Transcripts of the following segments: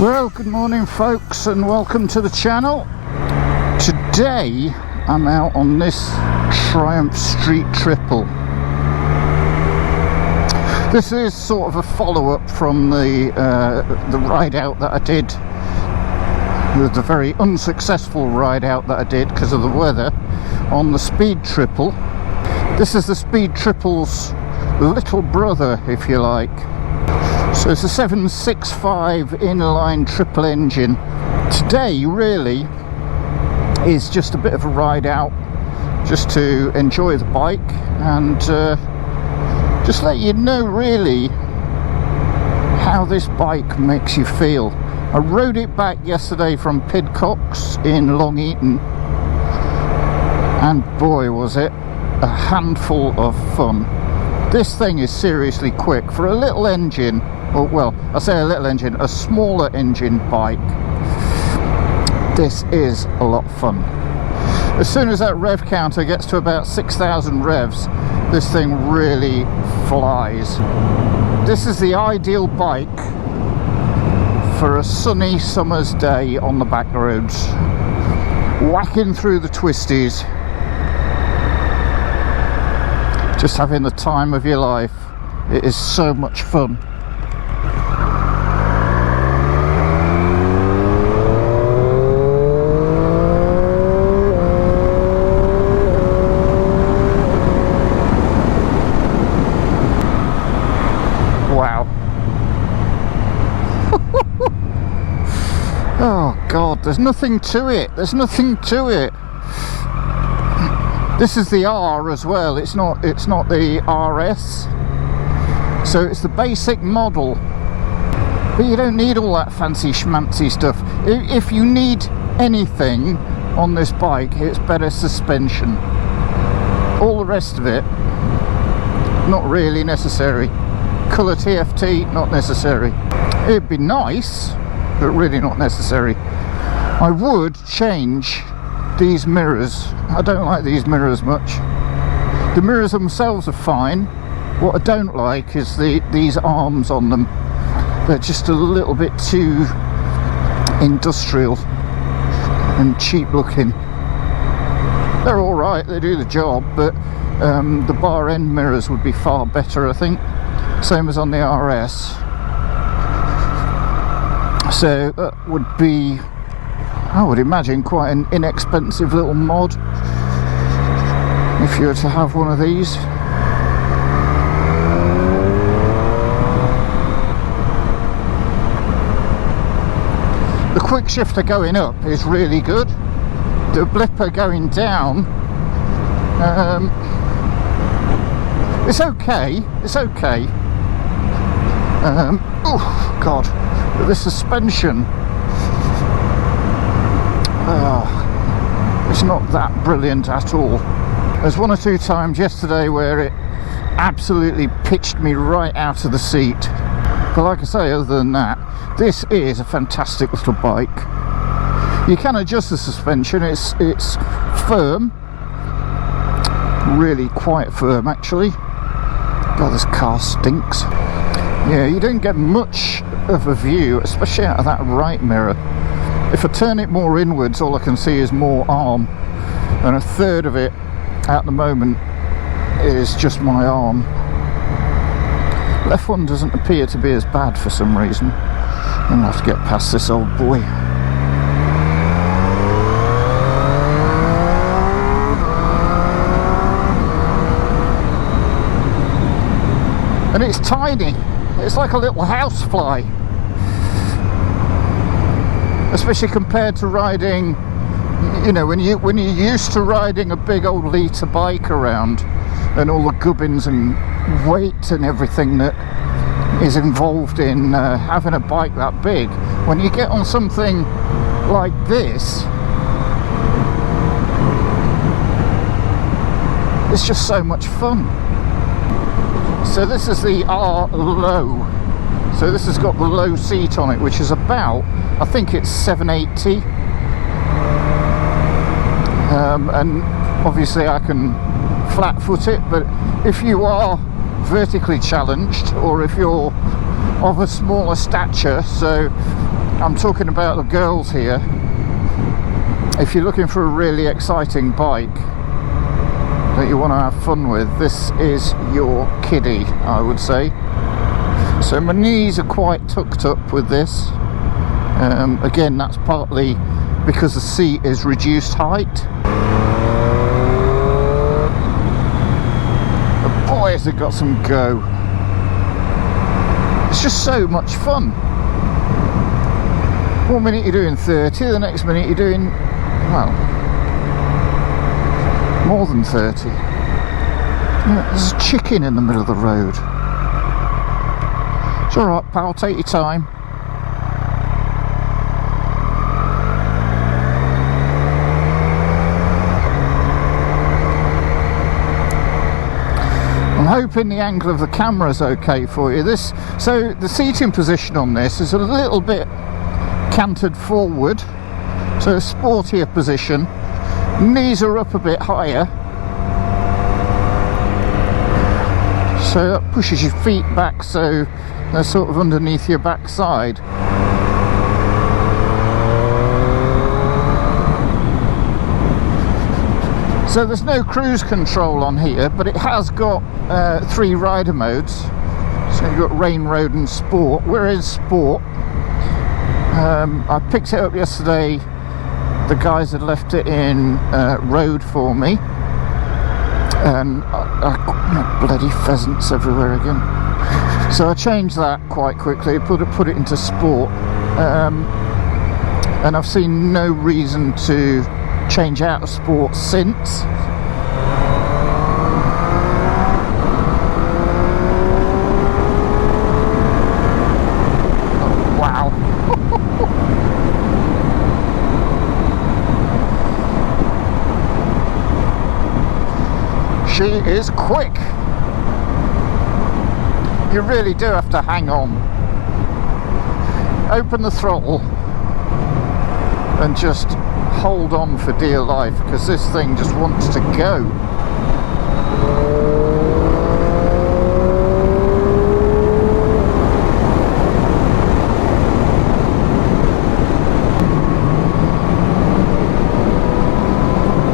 Well, good morning folks, and welcome to the channel. Today I'm out on this Triumph Street Triple. This is sort of a follow-up from the ride out that I did, the very unsuccessful ride out that I did because of the weather, on the Speed Triple. This is the Speed Triple's little brother, if you like. So it's a 765 inline triple engine. Today really is just a bit of a ride out, just to enjoy the bike and just let you know really how this bike makes you feel. I rode it back yesterday from Pidcocks in Long Eaton, and boy was it a handful of fun. This thing is seriously quick for a little engine. Well, I say a little engine, a smaller engine bike. This is a lot of fun. As soon as that rev counter gets to about 6,000 revs, this thing really flies. This is the ideal bike for a sunny summer's day on the back roads, whacking through the twisties, just having the time of your life. It is so much fun. Oh God, there's nothing to it. There's nothing to it. This is the R as well. It's not the RS. So it's the basic model. But you don't need all that fancy schmancy stuff. If you need anything on this bike, it's better suspension. All the rest of it, not really necessary. Colour TFT, not necessary. It'd be nice, but really not necessary. I would change these mirrors. I don't like these mirrors much. The mirrors themselves are fine. What I don't like is these arms on them. They're just a little bit too industrial and cheap looking. They're alright, they do the job, but the bar end mirrors would be far better, I think. Same as on the RS. So that would be, I would imagine, quite an inexpensive little mod if you were to have one of these. The quick shifter going up is really good. The blipper going down, it's okay. It's okay. Oh God. But the suspension, it's not that brilliant at all. There's one or two times yesterday where it absolutely pitched me right out of the seat. But like I say, other than that, this is a fantastic little bike. You can adjust the suspension. It's firm, really quite firm actually. God, this car stinks. Yeah, you don't get much of a view, especially out of that right mirror. If I turn it more inwards, all I can see is more arm, and a third of it at the moment is just my arm. Left one doesn't appear to be as bad for some reason. I'm gonna have to get past this old boy. And it's tiny. It's like a little housefly, especially compared to riding, you know, when you're used to riding a big old litre bike around and all the gubbins and weight and everything that is involved in having a bike that big. When you get on something like this, it's just so much fun. So this is the R low. So this has got the low seat on it, which is about, I think it's 780. And obviously I can flat foot it, but if you are vertically challenged, or if you're of a smaller stature, so I'm talking about the girls here. If you're looking for a really exciting bike that you want to have fun with, this is your kiddie, I would say. So my knees are quite tucked up with this. Again, that's partly because the seat is reduced height. But boy, has it got some go. It's just so much fun. One minute you're doing 30, the next minute you're doing, well, more than 30. There's a chicken in the middle of the road. It's alright, pal, take your time. I'm hoping the angle of the camera's okay for you. So the seating position on this is a little bit canted forward, so a sportier position. Knees are up a bit higher, so that pushes your feet back so they're sort of underneath your backside. So there's no cruise control on here, but it has got 3 rider modes. So you've got rain, road and sport. We're in sport. I picked it up yesterday. The guys had left it in road for me, and bloody pheasants everywhere again. So I changed that quite quickly, put it into sport, and I've seen no reason to change out of sport since. Oh, wow. She is quick. You really do have to hang on. Open the throttle and just hold on for dear life, because this thing just wants to go.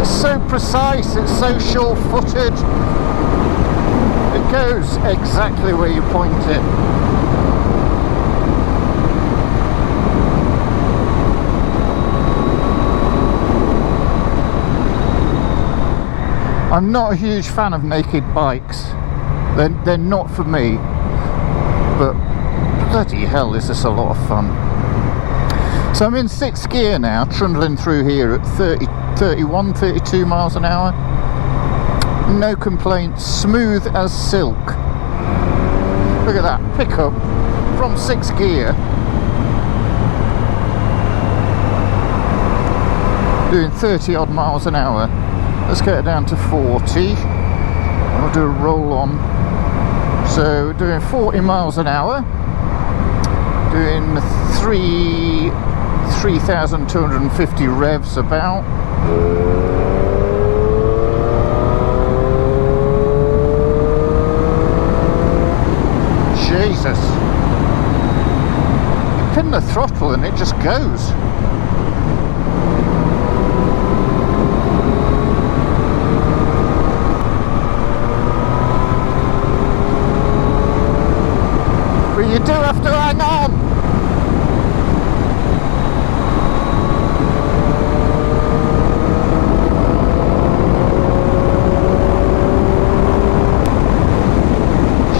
It's so precise, it's so sure-footed. It goes exactly where you point it. I'm not a huge fan of naked bikes. They're not for me. But bloody hell, is this a lot of fun. So I'm in 6th gear now, trundling through here at 30, 31, 32 miles an hour. No complaints, smooth as silk. Look at that, pickup from 6th gear. Doing 30 odd miles an hour. Let's get it down to 40. I'll do a roll on. So doing 40 miles an hour. Doing 3,250 revs about. Jesus. You pin the throttle and it just goes. But you do have to hang on.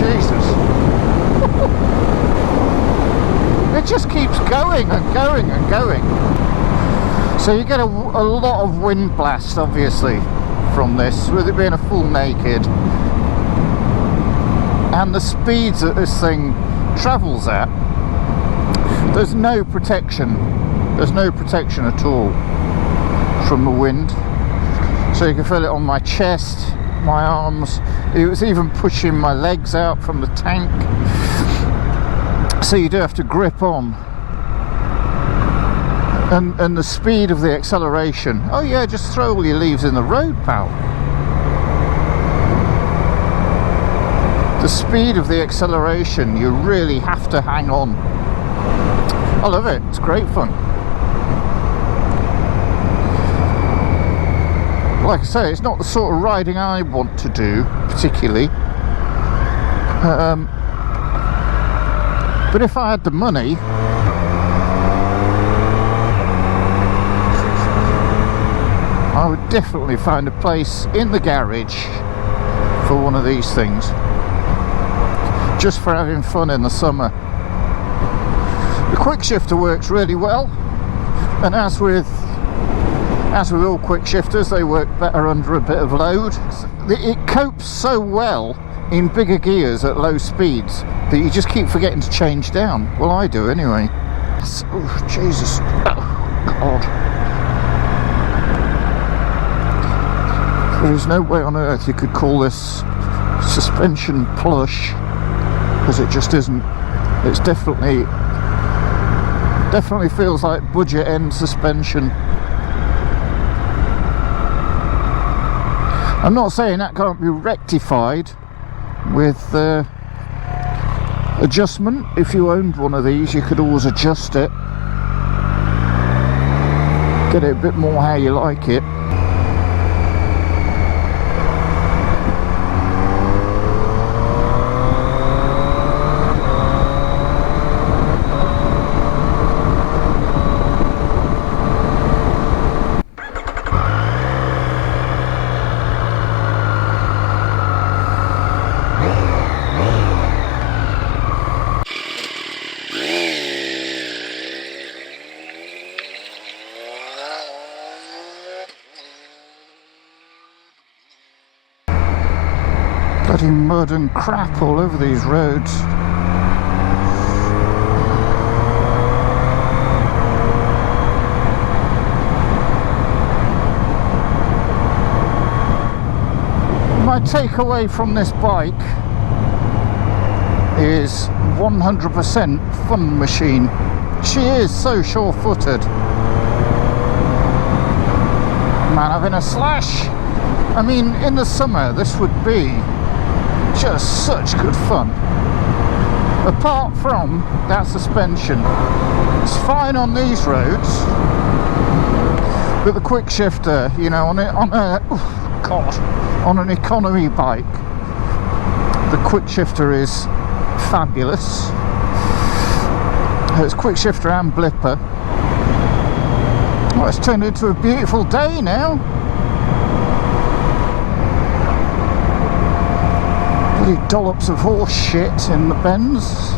Jesus. It just keeps going and going and going. So you get a lot of wind blast, obviously, from this, with it being a full naked. And the speeds that this thing travels at, there's no protection at all from the wind. So you can feel it on my chest, my arms. It was even pushing my legs out from the tank, so you do have to grip on. And the speed of the acceleration, oh yeah, just throw all your leaves in the road, pal. The speed of the acceleration, you really have to hang on. I love it, it's great fun. Like I say, it's not the sort of riding I want to do particularly, but if I had the money, I would definitely find a place in the garage for one of these things, just for having fun in the summer. The quick shifter works really well, and as with all quick shifters, they work better under a bit of load. It copes so well in bigger gears at low speeds that you just keep forgetting to change down. Well, I do anyway. Oh, Jesus. Oh, God. There is no way on earth you could call this suspension plush, because it just isn't. It's definitely feels like budget end suspension. I'm not saying that can't be rectified with adjustment. If you owned one of these, you could always adjust it, get it a bit more how you like it. Bloody mud and crap all over these roads. My takeaway from this bike is 100% fun machine. She is so sure-footed. Man, having a slash. I mean, in the summer this would be just such good fun. Apart from that suspension, it's fine on these roads, but the quick shifter, you know, on an economy bike, the quick shifter is fabulous. It's quick shifter and blipper. Well, it's turned into a beautiful day now. Dollops of horse shit in the bends.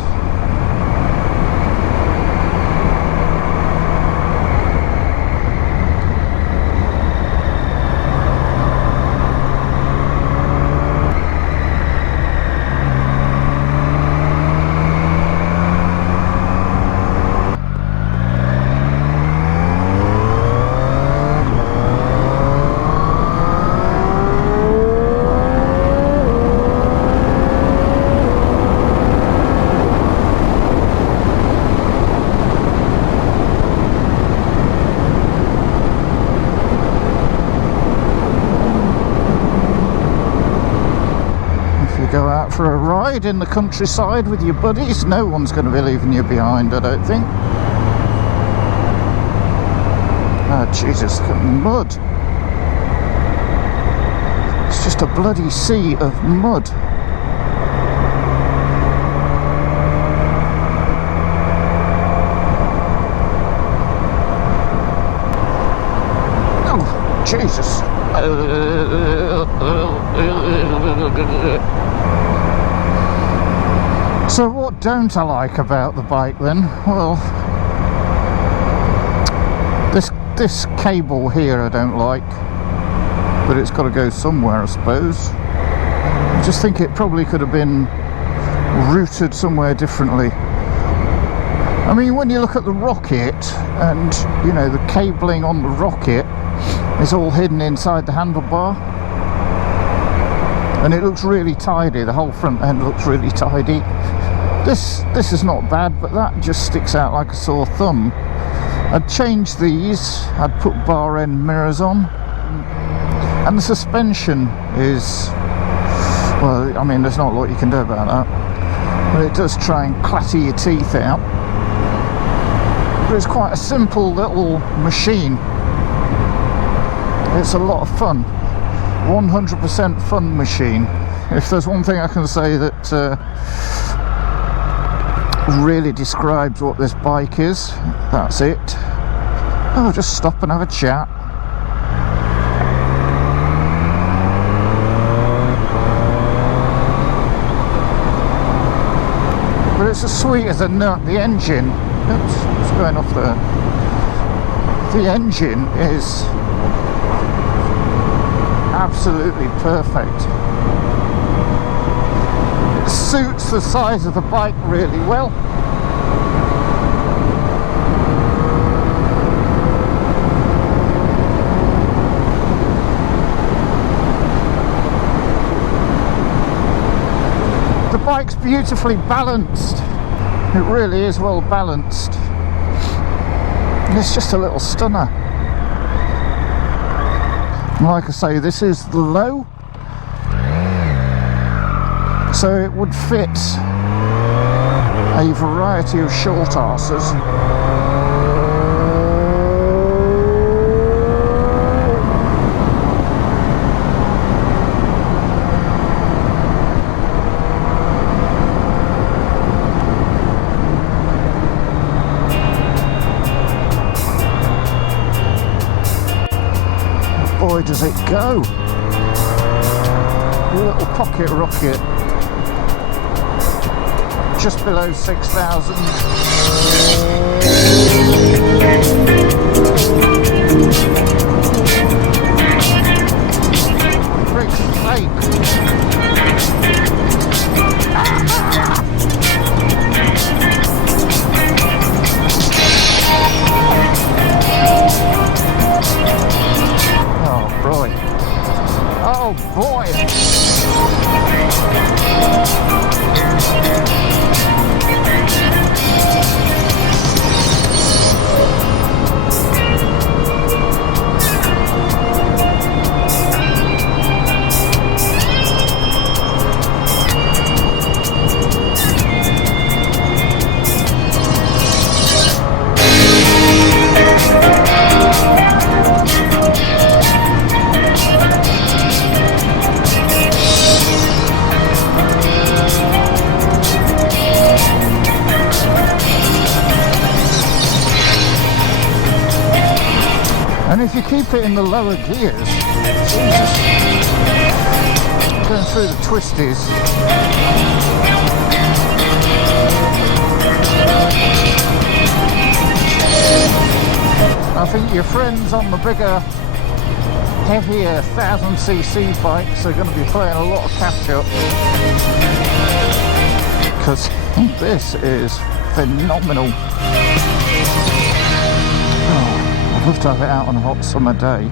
Go out for a ride in the countryside with your buddies, no one's going to be leaving you behind, I don't think. Oh Jesus, look at the mud. It's just a bloody sea of mud. Oh Jesus. So what don't I like about the bike then? Well, this cable here I don't like, but it's got to go somewhere, I suppose. I just think it probably could have been routed somewhere differently. I mean, when you look at the rocket, and you know, the cabling on the rocket is all hidden inside the handlebar, and it looks really tidy. The whole front end looks really tidy. This is not bad, but that just sticks out like a sore thumb. I'd change these, I'd put bar end mirrors on, and the suspension is, well, I mean, there's not a lot you can do about that, but it does try and clatter your teeth out. But it's quite a simple little machine. It's a lot of fun. 100% fun machine. If there's one thing I can say that really describes what this bike is, that's it. Oh, just stop and have a chat. But it's as sweet as a nut. The engine, oops, what's going off there? The engine is absolutely perfect. It suits the size of the bike really well. The bike's beautifully balanced. It really is well balanced. And it's just a little stunner. Like I say, this is the low, so it would fit a variety of short arses. Boy, does it go! A little pocket rocket, just below 6,000. Freak's sake! Oh boy! And if you keep it in the lower gears, Jesus, going through the twisties, I think your friends on the bigger, heavier 1000cc bikes are going to be playing a lot of catch up, because this is phenomenal. I'd love to have it out on a hot summer day.